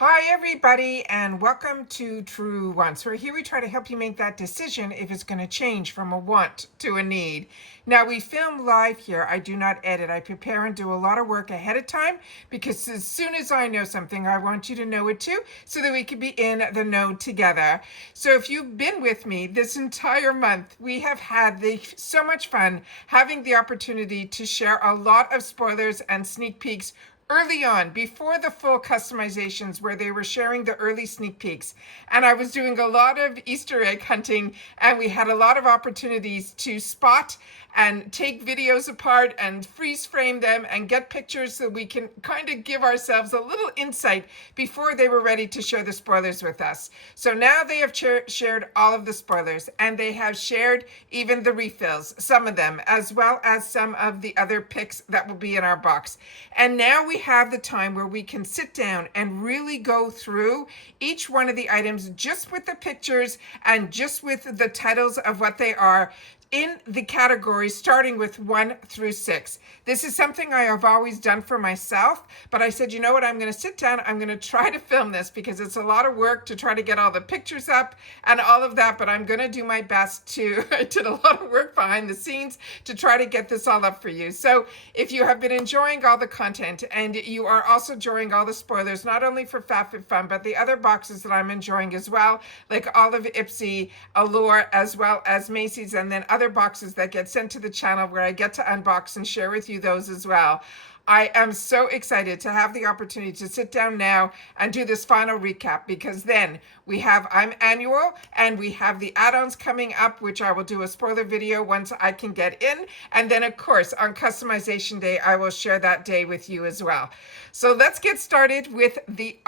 Hi everybody and welcome to True Wants. So here we try to help you make that decision if it's going to change from a want to a need. Now we film live here. I do not edit. I prepare and do a lot of work ahead of time because as soon as I know something, I want you to know it too so that we can be in the know together. So if you've been with me this entire month, we have had so much fun having the opportunity to share a lot of spoilers and sneak peeks early on, before the full customizations where they were sharing the early sneak peeks. And I was doing a lot of Easter egg hunting, and we had a lot of opportunities to spot and take videos apart and freeze frame them and get pictures so we can kind of give ourselves a little insight before they were ready to share the spoilers with us. So now they have shared all of the spoilers, and they have shared even the refills, some of them, as well as some of the other picks that will be in our box. And now we have the time where we can sit down and really go through each one of the items just with the pictures and just with the titles of what they are in the categories starting with 1 through 6. This is something I have always done for myself, but I said, you know what, I'm going to sit down, I'm going to try to film this because it's a lot of work to try to get all the pictures up and all of that, but I'm going to do my best to. I did a lot of work behind the scenes to try to get this all up for you. So if you have been enjoying all the content and you are also enjoying all the spoilers, not only for FabFitFun, but the other boxes that I'm enjoying as well, like all of Ipsy, Allure, as well as Macy's, and then other boxes that get sent to the channel where I get to unbox and share with you those as well. I am so excited to have the opportunity to sit down now and do this final recap, because then I'm annual and we have the add-ons coming up, which I will do a spoiler video once I can get in. And then of course on customization day, I will share that day with you as well. So let's get started with the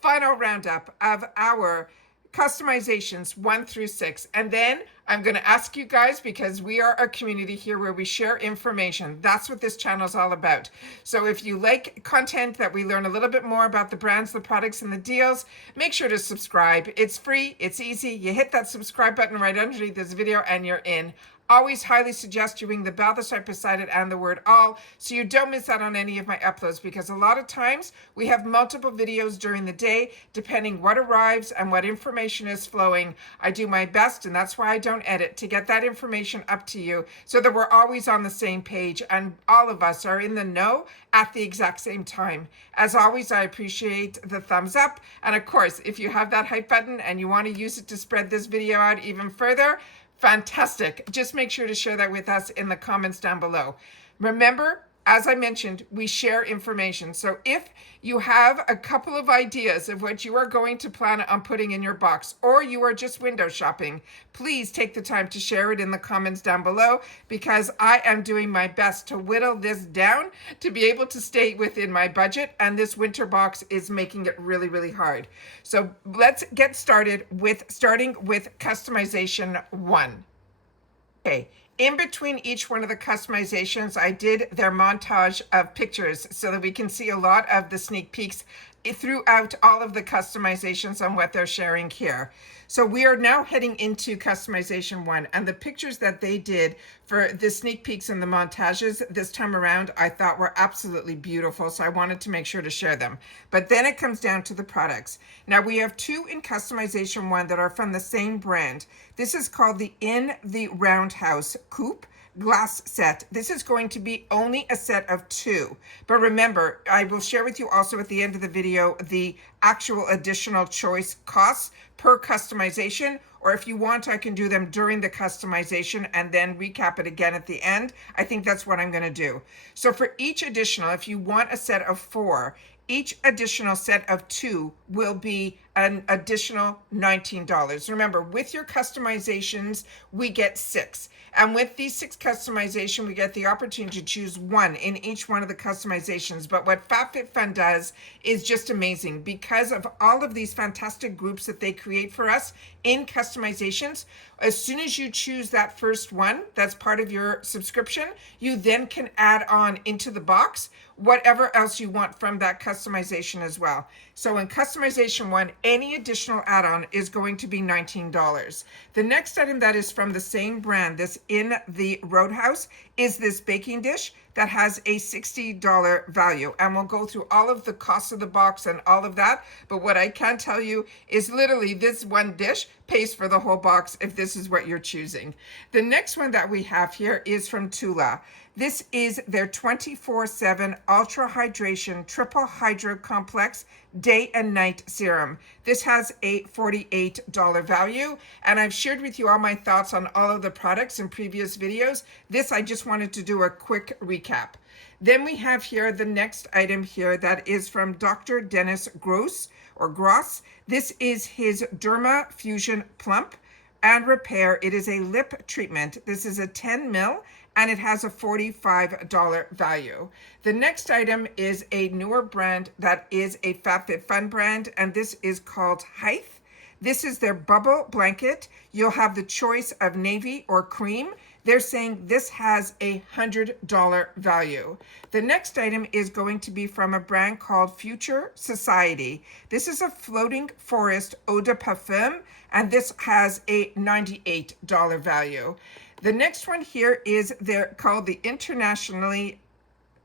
final roundup of our customizations 1 through 6. And then I'm going to ask you guys, because we are a community here where we share information. That's what this channel is all about. So if you like content that we learn a little bit more about the brands, the products, and the deals, make sure to subscribe. It's free, it's easy. You hit that subscribe button right underneath this video and you're in. Always highly suggest you ring the bell that's right beside it and the word all so you don't miss out on any of my uploads, because a lot of times we have multiple videos during the day depending what arrives and what information is flowing. I do my best, and that's why I don't edit, to get that information up to you so that we're always on the same page and all of us are in the know at the exact same time. As always, I appreciate the thumbs up, and of course if you have that hype button and you want to use it to spread this video out even further, fantastic. Just make sure to share that with us in the comments down below. Remember, as I mentioned, we share information. So if you have a couple of ideas of what you are going to plan on putting in your box, or you are just window shopping, please take the time to share it in the comments down below, because I am doing my best to whittle this down to be able to stay within my budget, and this winter box is making it really, really hard. So let's get started with customization 1. Okay. In between each one of the customizations, I did their montage of pictures so that we can see a lot of the sneak peeks throughout all of the customizations on what they're sharing here. So we are now heading into customization 1, and the pictures that they did for the sneak peeks and the montages this time around I thought were absolutely beautiful, so I wanted to make sure to share them. But then it comes down to the products. Now we have 2 in customization 1 that are from the same brand. This is called the In the Roundhouse Coupe glass set. This is going to be only a set of 2, but remember, I will share with you also at the end of the video the actual additional choice costs per customization, or if you want, I can do them during the customization and then recap it again at the end. I think that's what I'm going to do. So for each additional, if you want a set of 4, each additional set of 2 will be an additional $19. Remember, with your customizations, we get 6. And with these 6 customization, we get the opportunity to choose 1 in each one of the customizations. But what FabFitFun does is just amazing, because of all of these fantastic groups that they create for us in customizations. As soon as you choose that first one, that's part of your subscription, you then can add on into the box whatever else you want from that customization as well. So in customization 1, any additional add-on is going to be $19. The next item that is from the same brand, this In the Roadhouse, is this baking dish that has a $60 value. And we'll go through all of the costs of the box and all of that. But what I can tell you is literally this one dish pays for the whole box if this is what you're choosing. The next one that we have here is from Tula. This is their 24/7 Ultra Hydration Triple Hydro Complex Day and Night Serum. This has a $48 value, and I've shared with you all my thoughts on all of the products in previous videos. This, I just wanted to do a quick recap. Then we have here the next item here that is from Dr. Dennis Gross. This is his Derma Fusion Plump and Repair. It is a lip treatment. This is a 10 ml and it has a $45 value. The next item is a newer brand that is a FabFitFun brand, and this is called Height. This is their bubble blanket. You'll have the choice of navy or cream. They're saying this has a $100 value. The next item is going to be from a brand called Future Society. This is a floating forest eau de parfum, and this has a $98 value. The next one here is called the Internationally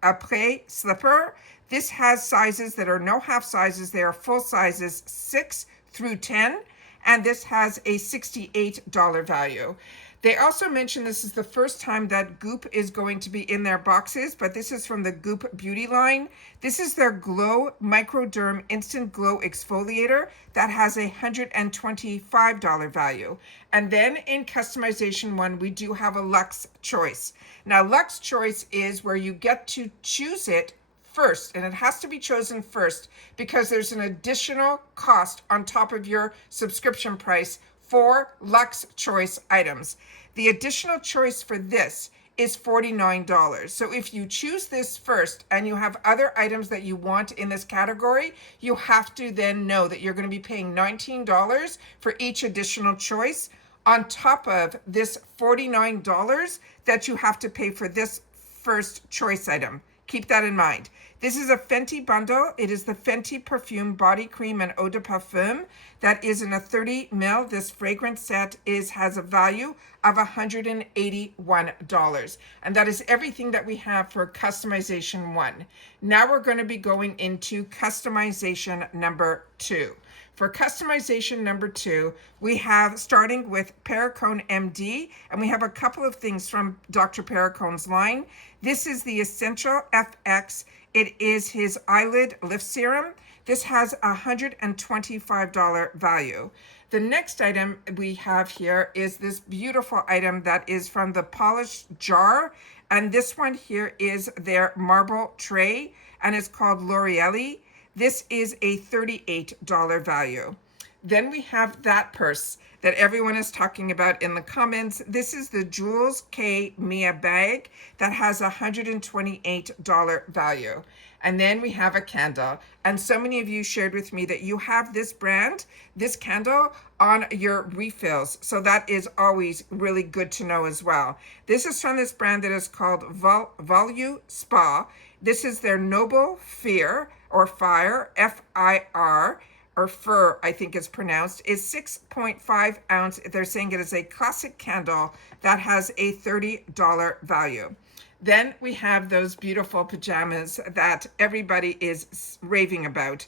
Après Slipper. This has sizes that are no half sizes. They are full sizes 6 through 10, and this has a $68 value. They also mentioned this is the first time that Goop is going to be in their boxes, but this is from the Goop Beauty line. This is their Glow Microderm Instant Glow Exfoliator that has a $125 value. And then in customization one, we do have a Luxe Choice. Now, Luxe Choice is where you get to choose it first, and it has to be chosen first because there's an additional cost on top of your subscription price for Luxe Choice items. The additional choice for this is $49. So if you choose this first and you have other items that you want in this category, you have to then know that you're going to be paying $19 for each additional choice on top of this $49 that you have to pay for this first choice item. Keep that in mind. This is a Fenty bundle. It is the Fenty Perfume Body Cream and Eau de Parfum that is in a 30 ml. This fragrance set has a value of $181. And that is everything that we have for customization 1. Now we're going to be going into customization number 2. For customization number 2, we have starting with Perricone MD, and we have a couple of things from Dr. Perricone's line. This is the Essential FX. It is his eyelid lift serum. This has a $125 value. The next item we have here is this beautiful item that is from the Polished Jar, and this one here is their marble tray, and it's called L'Oreal. This is a $38 value. Then we have that purse that everyone is talking about in the comments. This is the Jules K. Mia bag that has a $128 value. And then we have a candle. And so many of you shared with me that you have this brand, this candle, on your refills. So that is always really good to know as well. This is from this brand that is called Volue Spa. This is their Noble Fear or Fire, F-I-R, or fur, I think it's pronounced, is 6.5 ounce. They're saying it is a classic candle that has a $30 value. Then we have those beautiful pajamas that everybody is raving about.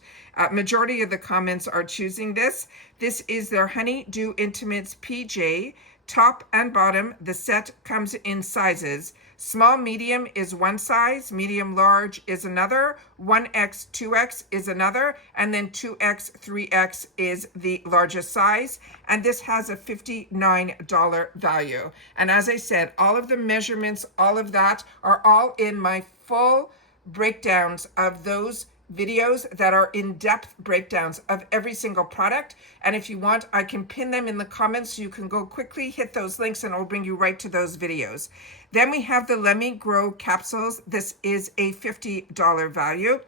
Majority of the comments are choosing this. This is their Honey Dew Intimates PJ, top and bottom. The set comes in sizes. Small medium is one size, medium large is another, 1X, 2X is another, and then 2X, 3X is the largest size. And this has a $59 value. And as I said, all of the measurements, all of that are all in my full breakdowns of those videos that are in-depth breakdowns of every single product. And if you want, I can pin them in the comments so you can go quickly, hit those links, and it'll bring you right to those videos. Then we have the Let Me Grow capsules. This is a $50 value.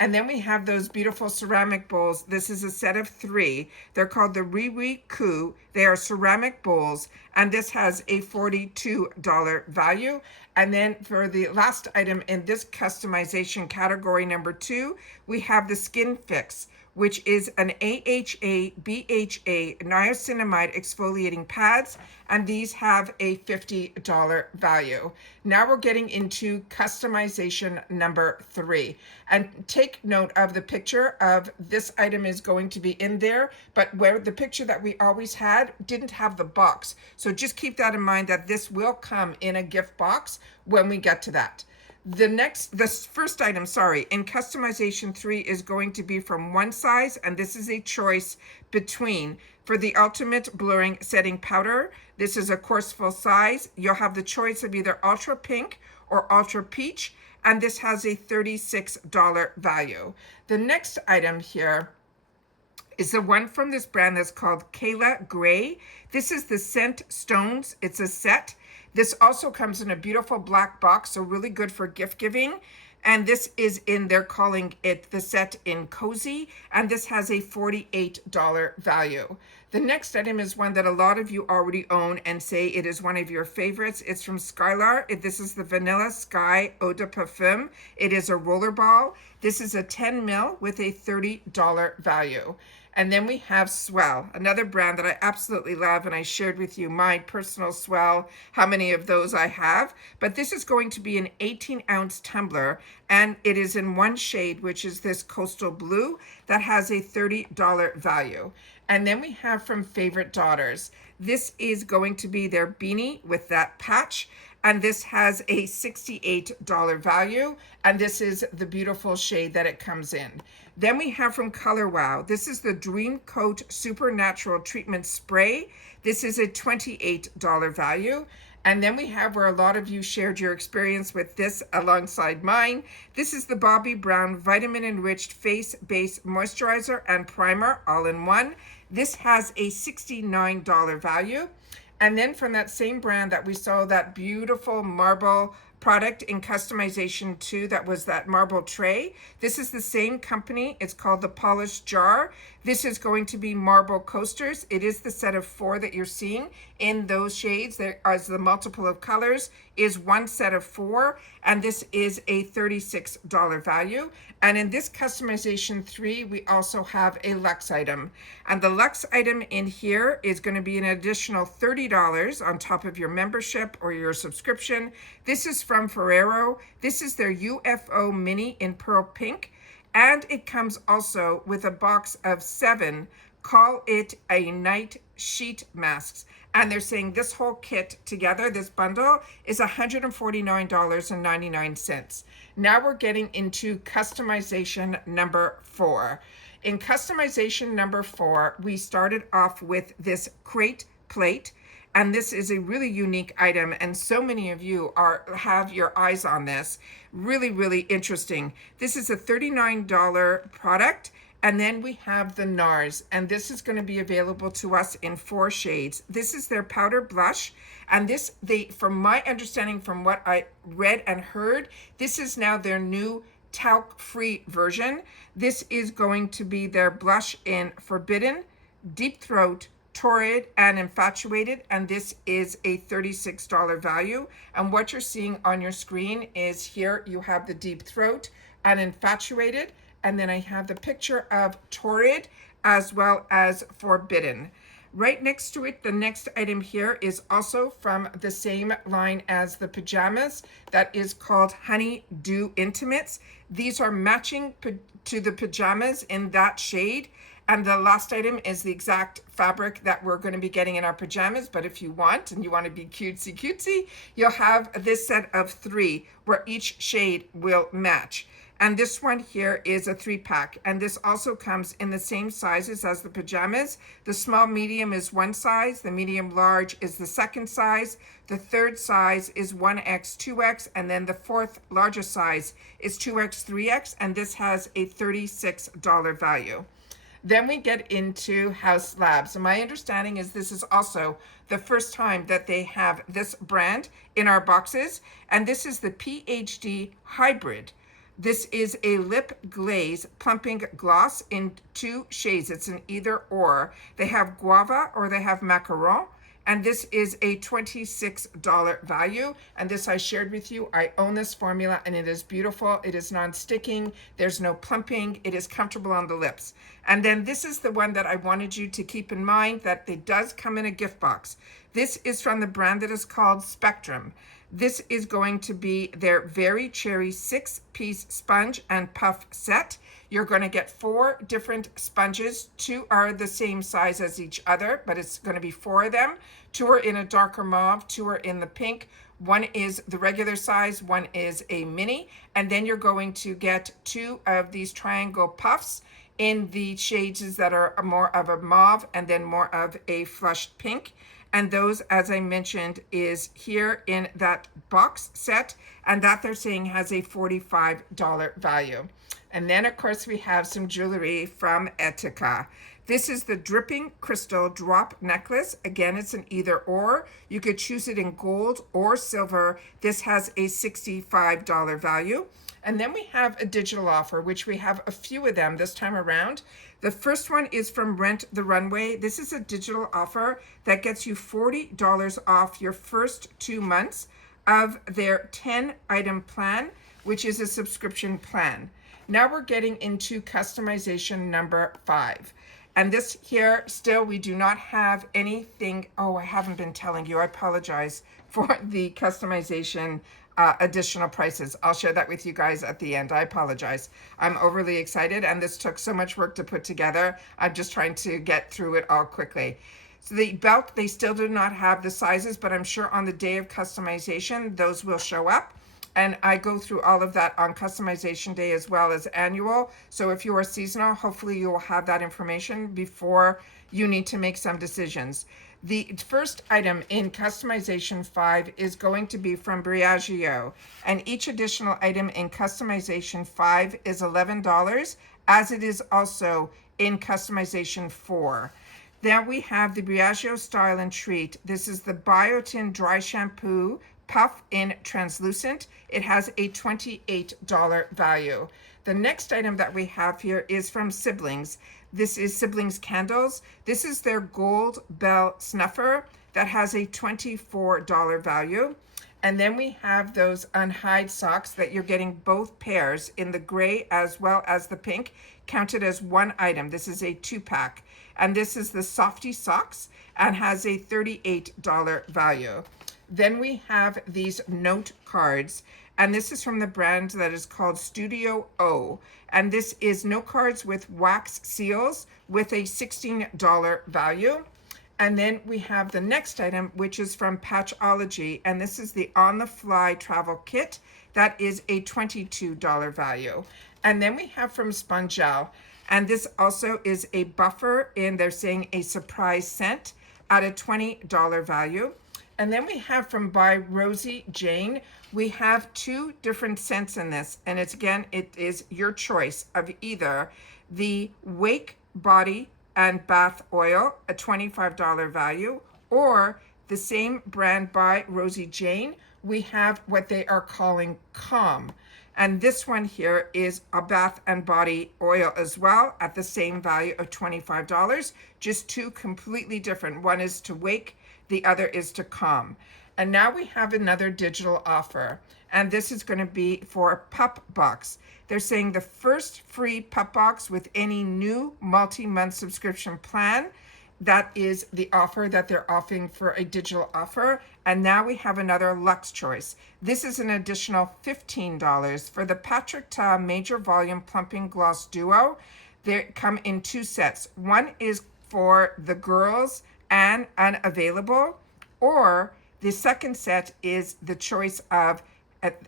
And then we have those beautiful ceramic bowls. This is a set of 3. They're called the Riwi Ku. They are ceramic bowls, and this has a $42 value. And then for the last item in this customization category number 2, we have the Skin Fix. which is an AHA, BHA, niacinamide exfoliating pads, and these have a $50 value. Now we're getting into customization number 3. And take note of the picture of this item is going to be in there, but where the picture that we always had didn't have the box. So just keep that in mind that this will come in a gift box when we get to that. The first item, in customization 3 is going to be from one size, and this is a choice between, for the ultimate blurring setting powder, this is a coarse full size. You'll have the choice of either ultra pink or ultra peach, and this has a $36 value. The next item here is the one from this brand that's called Kayla Gray. This is the Scent Stones. It's a set. This also comes in a beautiful black box, so really good for gift giving. And this is they're calling it the set in Cozy, and this has a $48 value. The next item is one that a lot of you already own and say it is one of your favorites. It's from Skylar. This is the Vanilla Sky Eau de Parfum. It is a roller ball. This is a 10 mil with a $30 value. And then we have Swell, another brand that I absolutely love, and I shared with you my personal Swell, how many of those I have. But this is going to be an 18-ounce tumbler, and it is in one shade, which is this Coastal Blue, that has a $30 value. And then we have from Favorite Daughters. This is going to be their beanie with that patch, and this has a $68 value, and this is the beautiful shade that it comes in. Then we have from Color Wow, this is the Dream Coat Supernatural Treatment Spray. This is a $28 value. And then we have where a lot of you shared your experience with this alongside mine. This is the Bobbi Brown Vitamin Enriched Face Base Moisturizer and Primer all in one. This has a $69 value. And then from that same brand that we saw that beautiful marble product in customization 2, that was that marble tray. This is the same company. It's called the Polished Jar. This is going to be marble coasters. It is the set of 4 that you're seeing in those shades. There as the multiple of colors is one set of 4, and this is a $36 value. And in this customization 3, we also have a luxe item. And the luxe item in here is going to be an additional $30 on top of your membership or your subscription. This is from Ferrero. This is their UFO Mini in Pearl Pink. And it comes also with a box of 7, call it a night sheet masks. And they're saying this whole kit together, this bundle, is $149.99. Now we're getting into customization number 4. In customization number 4, we started off with this crate plate. And this is a really unique item, and so many of you have your eyes on this. Really, really interesting. This is a $39 product, and then we have the NARS, and this is going to be available to us in 4 shades. This is their powder blush, and this, from my understanding, from what I read and heard, this is now their new talc-free version. This is going to be their blush in Forbidden, Deep Throat, Torrid, and Infatuated, and this is a $36 value. And what you're seeing on your screen is here you have the Deep Throat and Infatuated, and then I have the picture of Torrid as well as Forbidden. Right next to it, the next item here is also from the same line as the pajamas, that is called Honey Dew Intimates. These are matching to the pajamas in that shade. And the last item is the exact fabric that we're going to be getting in our pajamas. But if you want, and you want to be cutesy, you'll have this set of 3 where each shade will match. And this one here is a 3-pack. And this also comes in the same sizes as the pajamas. The small medium is one size. The medium large is the second size. The third size is 1X, 2X. And then the fourth largest size is 2X, 3X. And this has a $36 value. Then we get into House Labs. And my understanding is this is also the first time that they have this brand in our boxes. And this is the PhD Hybrid. This is a lip glaze plumping gloss in 2 shades. It's an either or. They have guava or they have macaron. and this is a $26 value. And this I shared with you. I own this formula and it is beautiful. It is non-sticking. There's no plumping. It is comfortable on the lips. And then this is the one that I wanted you to keep in mind, that it does come in a gift box. This is from the brand that is called Spectrum. This is going to be their Very Cherry 6-piece sponge and puff set. You're going to get 4 different sponges. 2 are the same size as each other, but it's going to be 4 of them. 2 are in a darker mauve, 2 are in the pink. 1 is the regular size, 1 is a mini. And then you're going to get 2 of these triangle puffs in the shades that are more of a mauve and then more of a flushed pink. And those, as I mentioned, is here in that box set, and that they're saying has a $45 value. And then, of course, we have some jewelry from Etika. This is the Dripping Crystal Drop Necklace. Again, it's an either or. You could choose it in gold or silver. This has a $65 value. And then we have a digital offer, which we have a few of them this time around. The first one is from Rent the Runway. This is a digital offer that gets you $40 off your first 2 months of their 10-item plan, which is a subscription plan. Now we're getting into customization number 5. And this here, still, we do not have anything. Oh, I haven't been telling you. I apologize for the customization additional prices. I'll share that with you guys at the end. I apologize. I'm overly excited, and this took so much work to put together. I'm just trying to get through it all quickly. So the belt, they still do not have the sizes, but I'm sure on the day of customization, those will show up. And I go through all of that on customization day as well as annual. So if you are seasonal, hopefully you will have that information before you need to make some decisions. The first item in customization 5 is going to be from Briagio, and each additional item in customization 5 is $11, as it is also in customization 4. Then we have the Briagio Style and Treat. This is the Biotin Dry Shampoo Puff in Translucent. It has a $28 value. The next item that we have here is from Siblings. This is Siblings Candles. This is their Gold Bell Snuffer that has a $24 value. And then we have those unhide socks that you're getting both pairs in the gray as well as the pink, counted as one item. This is a 2-pack. And this is the Softy Socks and has a $38 value. Then we have these note cards, and this is from the brand that is called Studio O. And this is note cards with wax seals with a $16 value. And then we have the next item, which is from Patchology, and this is the On the Fly Travel Kit. That is a $22 value. And then we have from Spongel, and this also is a buffer in, they're saying, a surprise scent at a $20 value. And then we have from by Rosie Jane, we have 2 different scents in this. And it's, again, it is your choice of either the Wake Body and Bath Oil, a $25 value, or the same brand by Rosie Jane, we have what they are calling Calm. And this one here is a bath and body oil as well at the same value of $25, just 2 completely different. One is to wake, the other is to calm. And now we have another digital offer, and this is going to be for a pup box. They're saying the first free pup box with any new multi-month subscription plan. That is the offer that they're offering for a digital offer. And now we have another Luxe Choice. This is an additional $15 for the Patrick Ta Major Volume Plumping Gloss Duo. They come in 2 sets. One is for the girls and unavailable, or the second set is the choice of,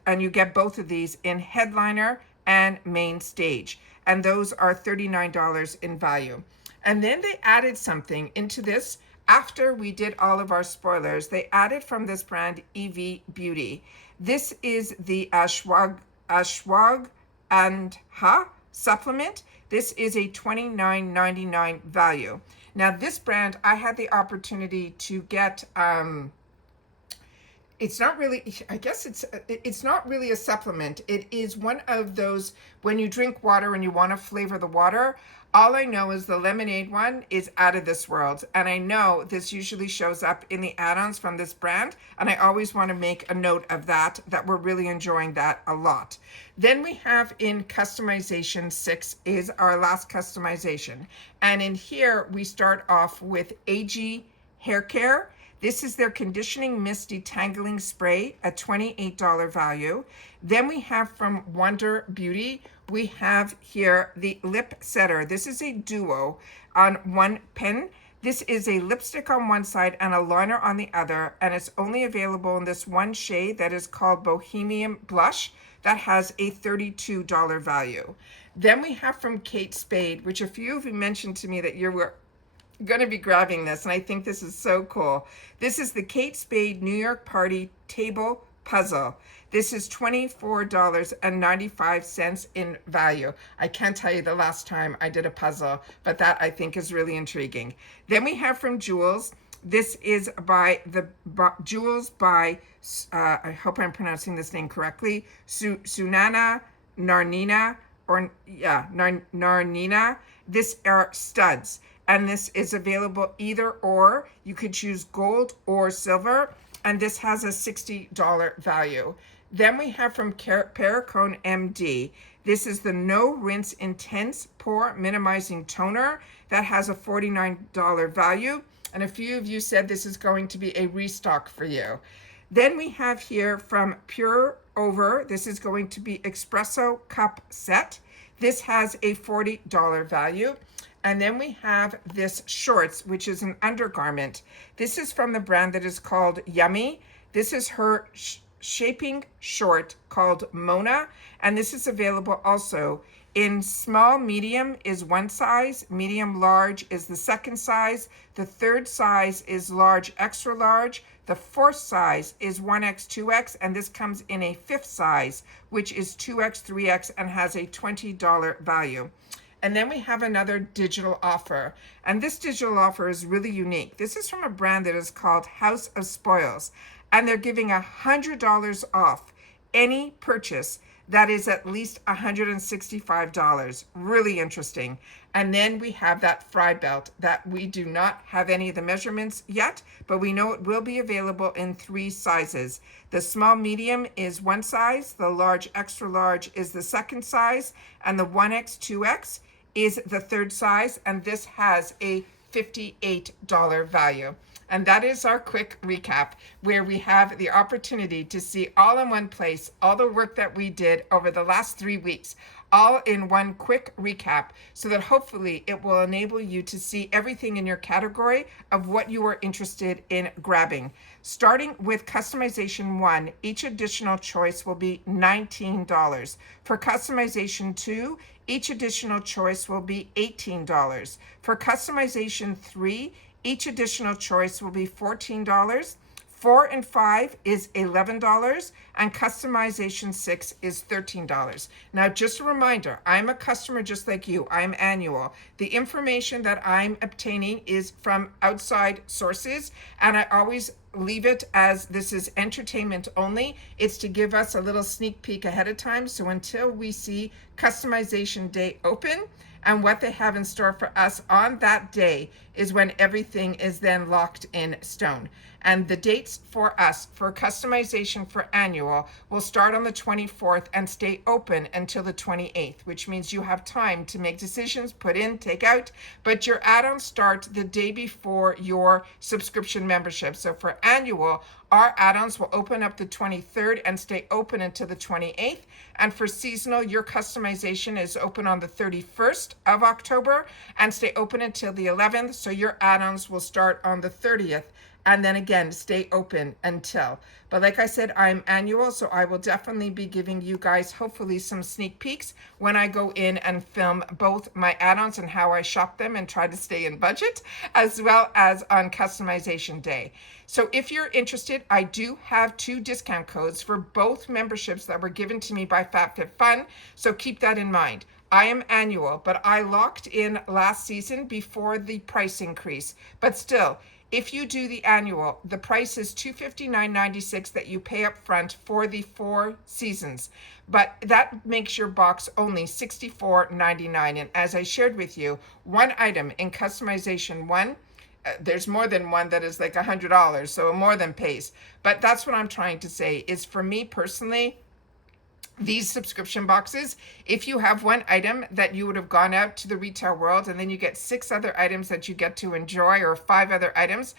and you get both of these in headliner and main stage, and those are $39 in value. And then they added something into this after we did all of our spoilers. They added from this brand EV Beauty. This is the Ashwagandha supplement. This is a $29.99 value. Now this brand, I had the opportunity to get, it's not really, I guess it's not really a supplement. It is one of those, when you drink water and you want to flavor the water, All I know is the lemonade one is out of this world. And I know this usually shows up in the add-ons from this brand. And I always want to make a note of that we're really enjoying that a lot. Then we have in customization 6 is our last customization. And in here, we start off with AG Hair Care. This is their conditioning mist detangling spray, a $28 value. Then we have from Wonder Beauty, we have here the lip setter. This is a duo on one pen. This is a lipstick on one side and a liner on the other, and it's only available in this one shade that is called Bohemian Blush that has a $32 value. Then we have from Kate Spade, which a few of you mentioned to me that you were going to be grabbing this, and I think this is so cool. This is the Kate Spade New York Party Table Puzzle. This is $24.95 in value. I can't tell you the last time I did a puzzle, but that I think is really intriguing. Then we have from Jules. This is by Jules by, I hope I'm pronouncing this name correctly, Sunana Narnina, or yeah, Narnina. This are studs. And this is available either or. You could choose gold or silver, and this has a $60 value. Then we have from Perricone MD. This is the No Rinse Intense Pore Minimizing Toner that has a $49 value. And a few of you said this is going to be a restock for you. Then we have here from Pure Over. This is going to be Espresso Cup Set. This has a $40 value. And then we have this shorts, which is an undergarment. This is from the brand that is called Yummy. This is her shaping short called Mona. And this is available also in small, medium is one size, medium, large is the second size. The third size is large, extra large. The fourth size is 1X, 2X, and this comes in a fifth size, which is 2X, 3X, and has a $20 value. And then we have another digital offer. And this digital offer is really unique. This is from a brand that is called House of Spoils. And they're giving $100 off any purchase that is at least $165. Really interesting. And then we have that fry belt that we do not have any of the measurements yet, but we know it will be available in 3 sizes. The small medium is one size, the large extra large is the second size, and the 1X, 2X is the third size, and this has a $58 value. And that is our quick recap, where we have the opportunity to see all in one place, all the work that we did over the last 3 weeks, all in one quick recap, so that hopefully it will enable you to see everything in your category of what you are interested in grabbing. Starting with customization 1, each additional choice will be $19. For customization 2, each additional choice will be $18. For customization 3, each additional choice will be $14. 4 and 5 is $11, and customization 6 is $13. Now, just a reminder, I'm a customer just like you. I'm annual. The information that I'm obtaining is from outside sources, and I always leave it as this is entertainment only. It's to give us a little sneak peek ahead of time. So until we see customization day open, and what they have in store for us on that day is when everything is then locked in stone. And the dates for us for customization for annual will start on the 24th and stay open until the 28th, which means you have time to make decisions, put in, take out, but your add-ons start the day before your subscription membership. So for annual, our add-ons will open up the 23rd and stay open until the 28th. And for seasonal, your customization is open on the 31st of October and stay open until the 11th. So your add-ons will start on the 30th and then again stay open until. But like I said, I'm annual, so I will definitely be giving you guys hopefully some sneak peeks when I go in and film both my add-ons and how I shop them and try to stay in budget, as well as on customization day. So if you're interested, I do have 2 discount codes for both memberships that were given to me by FabFitFun, so keep that in mind. I am annual, but I locked in last season before the price increase. But still, If you do the annual, the price is $259.96 that you pay up front for the 4 seasons. But that makes your box only $64.99. And as I shared with you, one item in customization one, there's more than one that is like $100, so more than pays. But that's what I'm trying to say is, for me personally, these subscription boxes, if you have one item that you would have gone out to the retail world and then you get 6 other items that you get to enjoy, or 5 other items,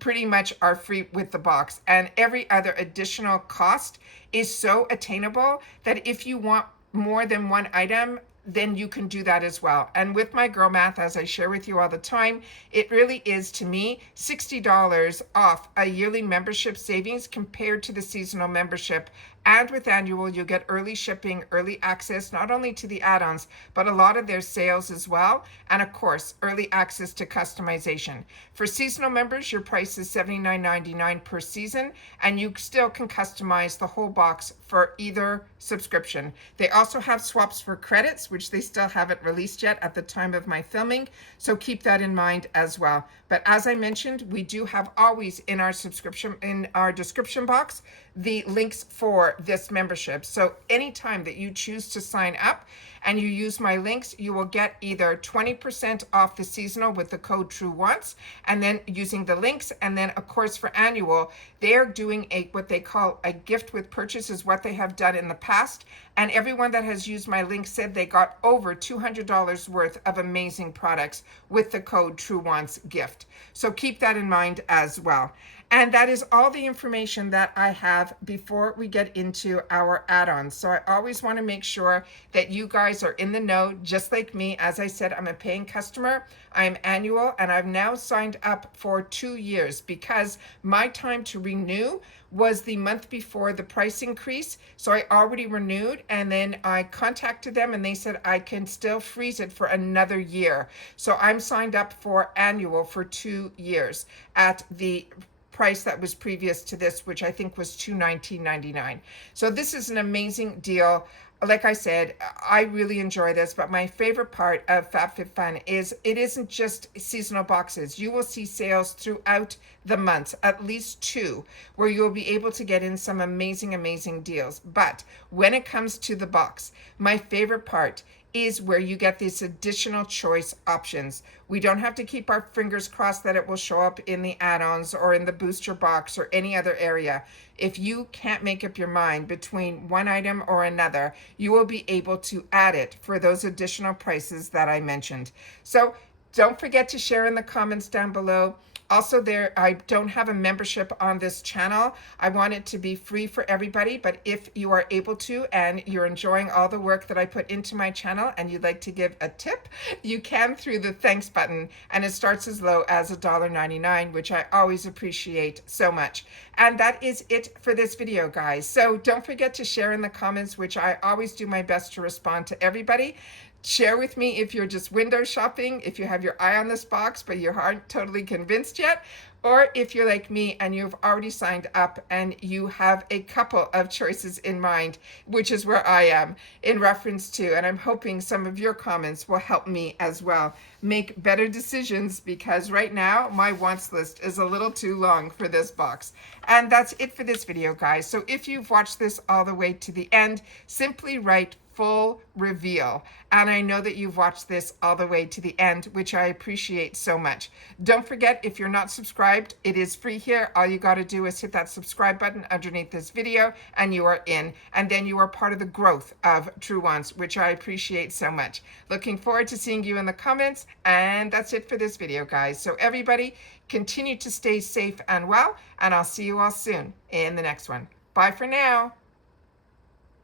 pretty much are free with the box. And every other additional cost is so attainable that if you want more than one item, then you can do that as well. And with my girl math, as I share with you all the time, it really is, to me, $60 off a yearly membership savings compared to the seasonal membership. And with annual, you'll get early shipping, early access, not only to the add-ons, but a lot of their sales as well. And of course, early access to customization. For seasonal members, your price is $79.99 per season, and you still can customize the whole box for either subscription. They also have swaps for credits, which they still haven't released yet at the time of my filming. So keep that in mind as well. But as I mentioned, we do have always in our description box, the links for this membership. So anytime that you choose to sign up and you use my links, you will get either 20% off the seasonal with the code TRUEONCE, and then using the links. And then of course for annual, they're doing what they call a gift with purchase, is what they have done in the past. And everyone that has used my link said they got over $200 worth of amazing products with the code TRUEONCE gift. So keep that in mind as well. And that is all the information that I have before we get into our add-ons. So I always want to make sure that you guys are in the know, just like me. As I said, I'm a paying customer. I'm annual, and I've now signed up for 2 years because my time to renew was the month before the price increase. So I already renewed, and then I contacted them and they said I can still freeze it for another year. So I'm signed up for annual for 2 years at the price that was previous to this, which I think was $219.99. So this is an amazing deal. Like I said, I really enjoy this, but my favorite part of FabFitFun is it isn't just seasonal boxes. You will see sales throughout the months, at least 2, where you'll be able to get in some amazing, amazing deals. But when it comes to the box, my favorite part is where you get these additional choice options. We don't have to keep our fingers crossed that it will show up in the add-ons or in the booster box or any other area. If you can't make up your mind between one item or another, you will be able to add it for those additional prices that I mentioned. So don't forget to share in the comments down below. Also, I don't have a membership on this channel. I want it to be free for everybody, but if you are able to and you're enjoying all the work that I put into my channel and you'd like to give a tip, you can through the thanks button, and it starts as low as $1.99, which I always appreciate so much. And that is it for this video, guys. So don't forget to share in the comments, which I always do my best to respond to everybody. Share with me if you're just window shopping, if you have your eye on this box but you aren't totally convinced yet, or if you're like me and you've already signed up and you have a couple of choices in mind, which is where I am in reference to. And I'm hoping some of your comments will help me as well make better decisions, because right now my wants list is a little too long for this box. And that's it for this video, guys. So if you've watched this all the way to the end, simply write full reveal. And I know that you've watched this all the way to the end, which I appreciate so much. Don't forget, if you're not subscribed, it is free here. All you got to do is hit that subscribe button underneath this video and you are in. And then you are part of the growth of TRUEONCE, which I appreciate so much. Looking forward to seeing you in the comments. And that's it for this video, guys. So everybody, continue to stay safe and well, and I'll see you all soon in the next one. Bye for now.